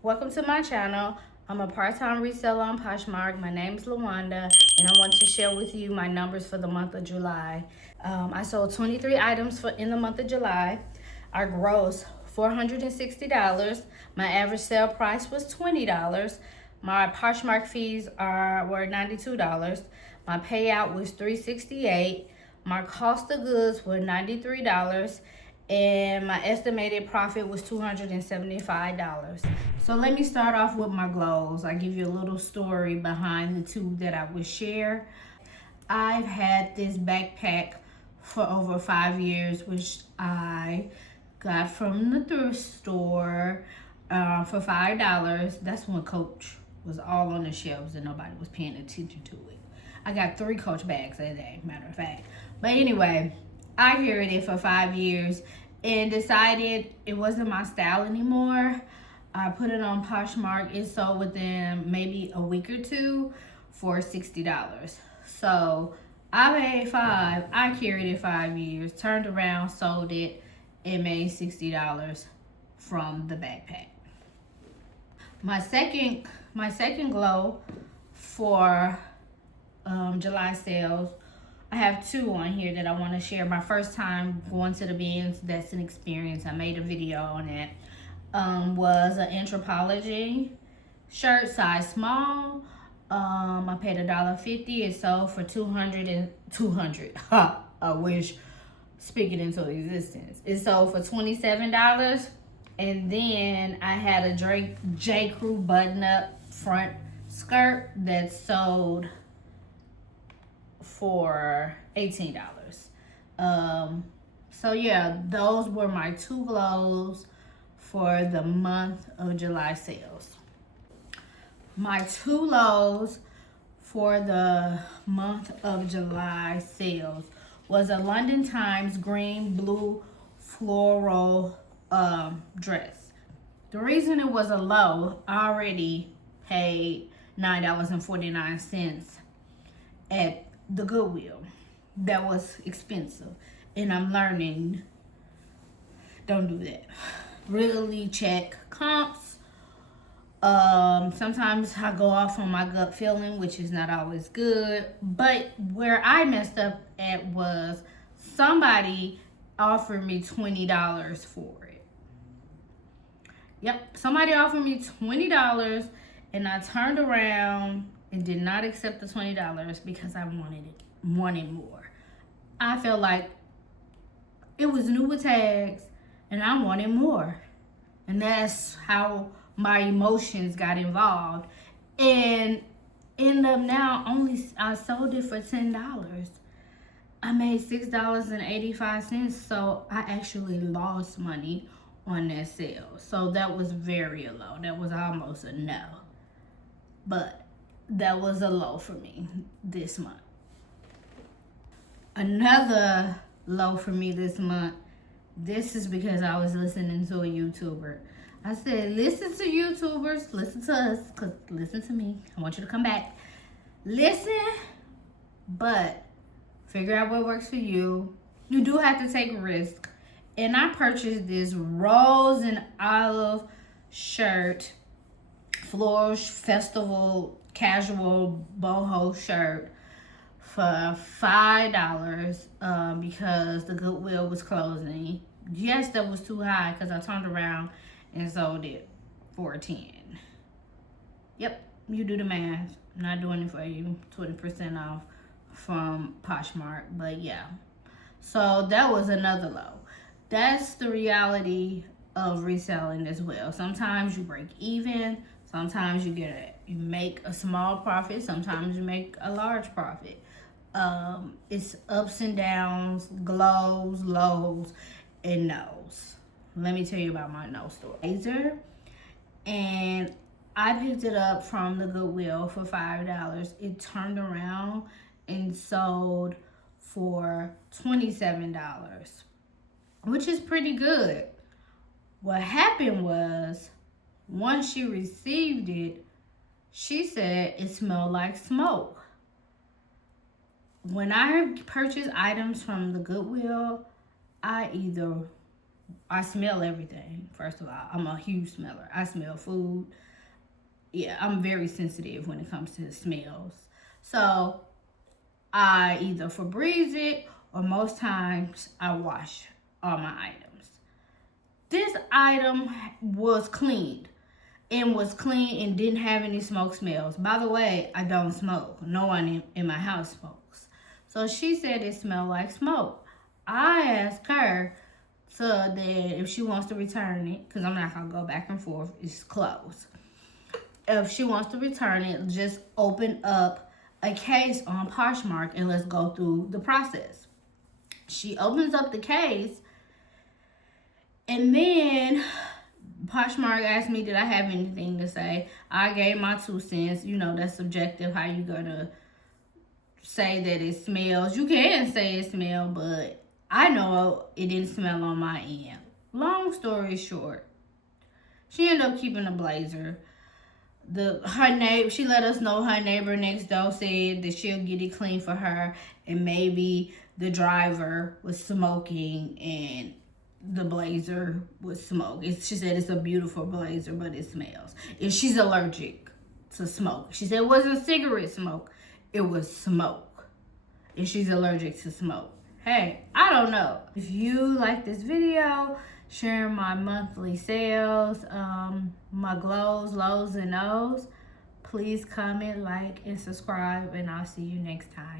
Welcome to my channel. I'm a part-time reseller on Poshmark. My name is Lawanda, and I want to share with you my numbers for the month of July. I sold 23 items in the month of July. I grossed $460. My average sale price was $20. My Poshmark fees were $92. My payout was $368. My cost of goods were $93. And my estimated profit was $275. So let me start off with my glows. I give you a little story behind the two that I would share. I've had this backpack for over 5 years, which I got from the thrift store for $5. That's when Coach was all on the shelves and nobody was paying attention to it. I got 3 Coach bags that day, matter of fact. But anyway, I carried it for 5 years and decided it wasn't my style anymore. I put it on Poshmark. It sold within maybe a week or two for $60. So I paid $5. I carried it 5 years, turned around, sold it, and made $60 from the backpack. My second glow for July sales, I have 2 on here that I want to share. My first time going to the bins, that's an experience. I made a video on it. Was an anthropology shirt, size small. I paid $1.50. It sold for 200. Ha! I wish, speaking into existence. It sold for $27. And then I had a J. Crew button-up front skirt that sold for $18. So yeah, those were my 2 glows for the month of July sales. My 2 lows for the month of July sales was a London Times green blue floral dress. The reason it was a low, I already paid $9.49 at the Goodwill. That was expensive, and I'm learning, don't do that. Really check comps. Sometimes I go off on my gut feeling, which is not always good. But where I messed up at was somebody offered me $20 for it. Yep, somebody offered me $20, and I turned around and did not accept the $20 because I wanted more. I felt like it was new with tags, and I wanted more. And that's how my emotions got involved. And end up now I sold it for $10. I made $6.85, so I actually lost money on that sale. So that was very low. That was almost a no. But that was a low for me this month. Another low for me this month, this is because I was listening to a YouTuber. I said, listen to YouTubers, listen to us, because listen to me. I want you to come back. Listen, but figure out what works for you. You do have to take a risk. And I purchased this rose and olive shirt, floral festival casual boho shirt for $5 because the Goodwill was closing. Yes, that was too high because I turned around and sold it for $10. Yep, you do the math. I'm not doing it for you. 20% off from Poshmark, but yeah. So that was another low. That's the reality of reselling as well. Sometimes you break even. Sometimes you make a small profit. Sometimes you make a large profit. It's ups and downs, glows, lows, and no's. Let me tell you about my no story. And I picked it up from the Goodwill for $5. It turned around and sold for $27, which is pretty good. What happened was, once she received it, she said it smelled like smoke. When I purchase items from the Goodwill, I either I smell everything, first of all. I'm a huge smeller. I smell food. Yeah, I'm very sensitive when it comes to smells. So I either Febreze it, or most times I wash all my items. This item was cleaned and didn't have any smoke smells. By the way, I don't smoke. No one in my house smokes. So she said it smelled like smoke. I asked her that if she wants to return it, because I'm not going to go back and forth, it's closed. If she wants to return it, just open up a case on Poshmark and let's go through the process. She opens up the case, and then Poshmark asked me, did I have anything to say? I gave my 2 cents. You know, that's subjective, how you gonna say that it smells. You can say it smells, but I know it didn't smell on my end. Long story short, she ended up keeping a blazer. She let us know her neighbor next door said that she'll get it clean for her, and maybe the driver was smoking and the blazer was smoke. She said it's a beautiful blazer, but it smells. And she's allergic to smoke. She said it wasn't cigarette smoke, it was smoke. And she's allergic to smoke. Hey, I don't know. If you like this video, sharing my monthly sales, my glows, lows, and no's, please comment, like, and subscribe, and I'll see you next time.